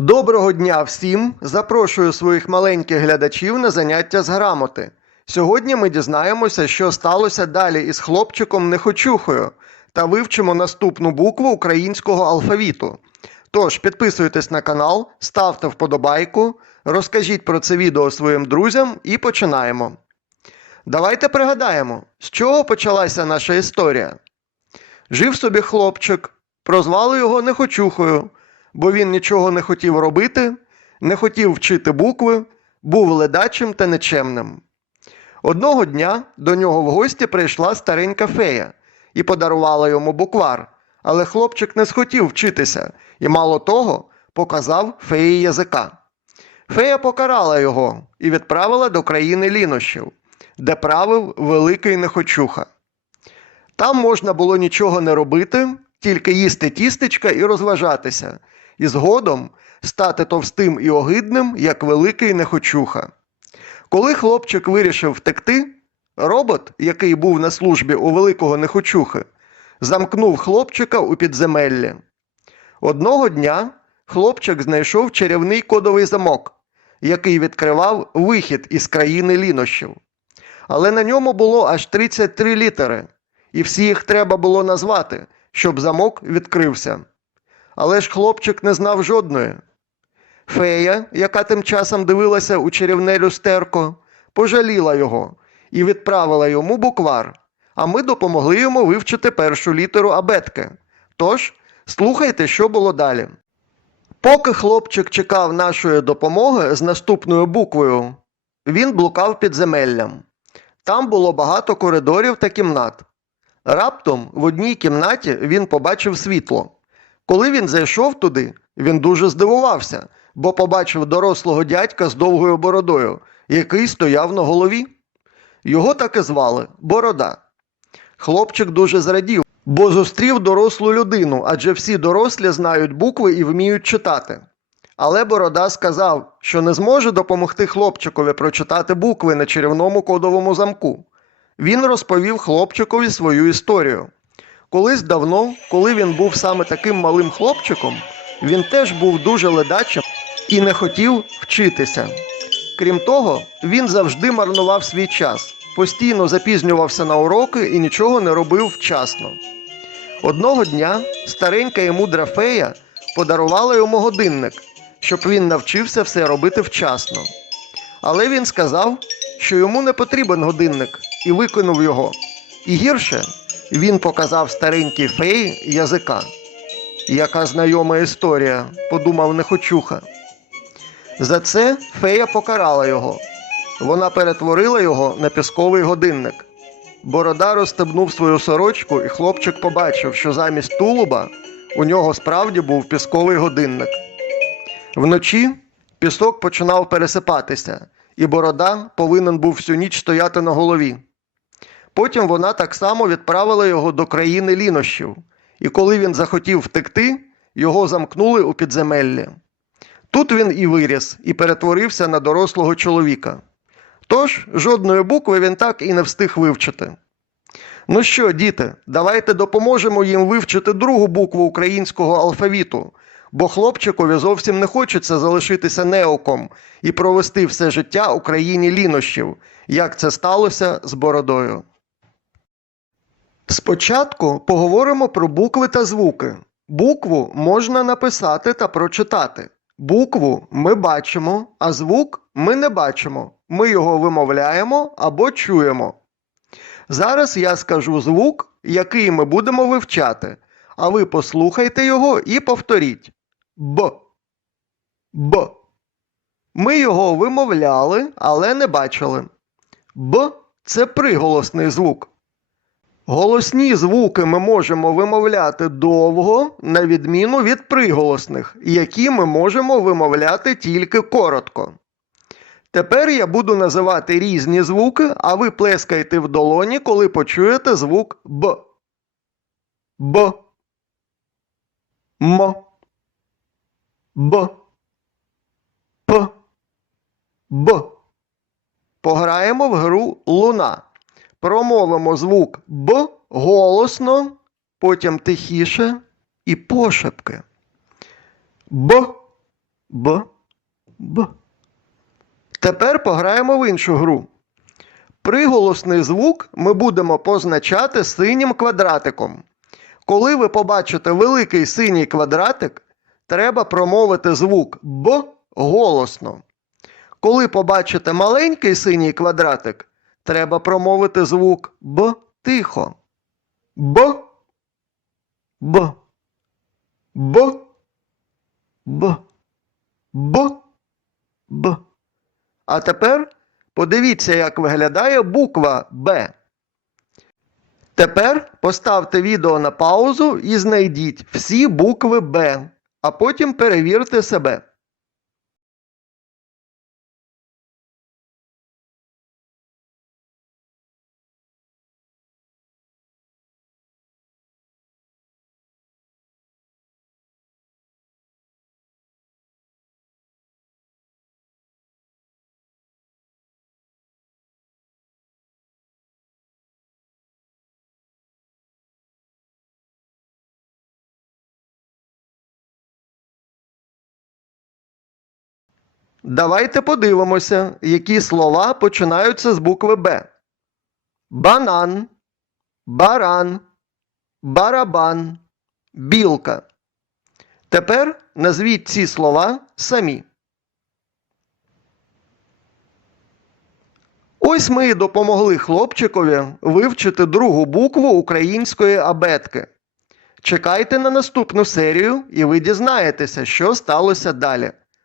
Доброго дня всім! Запрошую своїх маленьких глядачів на заняття з грамоти. Сьогодні ми дізнаємося, що сталося далі із хлопчиком Нехочухою та вивчимо наступну букву українського алфавіту. Тож підписуйтесь на канал, ставте вподобайку, розкажіть про це відео своїм друзям і починаємо. Давайте пригадаємо, з чого почалася наша історія. Жив собі хлопчик, прозвали його Нехочухою, бо він нічого не хотів робити, не хотів вчити букви, був ледачим та нечемним. Одного дня до нього в гості прийшла старенька фея і подарувала йому буквар, але хлопчик не схотів вчитися і, мало того, показав феї язика. Фея покарала його і відправила до країни лінощів, де правив великий нехочуха. Там можна було нічого не робити, тільки їсти тістечка і розважатися, і згодом стати товстим і огидним, як великий нехочуха. Коли хлопчик вирішив втекти, робот, який був на службі у великого нехочухи, замкнув хлопчика у підземеллі. Одного дня хлопчик знайшов чарівний кодовий замок, який відкривав вихід із країни лінощів. Але на ньому було аж 33 літери, і всі їх треба було назвати, щоб замок відкрився. Але ж хлопчик не знав жодної. Фея, яка тим часом дивилася у чарівне люстерко, пожаліла його і відправила йому буквар, а ми допомогли йому вивчити першу літеру абетки. Тож, слухайте, що було далі. Поки хлопчик чекав нашої допомоги з наступною буквою, він блукав підземеллям. Там було багато коридорів та кімнат. Раптом в одній кімнаті він побачив світло. Коли він зайшов туди, він дуже здивувався, бо побачив дорослого дядька з довгою бородою, який стояв на голові. Його так і звали Борода. Хлопчик дуже зрадів, бо зустрів дорослу людину, адже всі дорослі знають букви і вміють читати. Але Борода сказав, що не зможе допомогти хлопчикові прочитати букви на чарівному кодовому замку. Він розповів хлопчикові свою історію. Колись давно, коли він був саме таким малим хлопчиком, він теж був дуже ледачим і не хотів вчитися. Крім того, він завжди марнував свій час, постійно запізнювався на уроки і нічого не робив вчасно. Одного дня старенька і мудра фея подарувала йому годинник, щоб він навчився все робити вчасно. Але він сказав, що йому не потрібен годинник, і викинув його. І гірше він показав старенькій феї язика. Яка знайома історія, подумав нехочуха. За це фея покарала його. Вона перетворила його на пісковий годинник. Борода розстебнув свою сорочку, і хлопчик побачив, що замість тулуба у нього справді був пісковий годинник. Вночі пісок починав пересипатися, і борода повинен був всю ніч стояти на голові. Потім вона так само відправила його до країни лінощів, і коли він захотів втекти, його замкнули у підземеллі. Тут він і виріс, і перетворився на дорослого чоловіка. Тож жодної букви він так і не встиг вивчити. Ну що, діти, давайте допоможемо їм вивчити другу букву українського алфавіту, бо хлопчикові зовсім не хочеться залишитися неоком і провести все життя у країні лінощів, як це сталося з бородою. Спочатку поговоримо про букви та звуки. Букву можна написати та прочитати. Букву ми бачимо, а звук ми не бачимо. Ми його вимовляємо або чуємо. Зараз я скажу звук, який ми будемо вивчати, а ви послухайте його і повторіть. Б. Б. Ми його вимовляли, але не бачили. Б це приголосний звук. Голосні звуки ми можемо вимовляти довго, на відміну від приголосних, які ми можемо вимовляти тільки коротко. Тепер я буду називати різні звуки, а ви плескайте в долоні, коли почуєте звук Б. Б. М. Б. П. Б. Пограємо в гру Луна. Промовимо звук Б голосно, потім тихіше і пошепки. Б. Б. Б. Тепер пограємо в іншу гру. Приголосний звук ми будемо позначати синім квадратиком. Коли ви побачите великий синій квадратик, треба промовити звук Б голосно. Коли побачите маленький синій квадратик, треба промовити звук Б тихо. Б. Б. Б. Б. Б. Б. А тепер подивіться, як виглядає буква Б. Тепер поставте відео на паузу і знайдіть всі букви Б, а потім перевірте себе. Давайте подивимося, які слова починаються з букви Б. Банан, баран, барабан, білка. Тепер назвіть ці слова самі. Ось ми і допомогли хлопчикові вивчити другу букву української абетки. Чекайте на наступну серію, і ви дізнаєтеся, що сталося далі.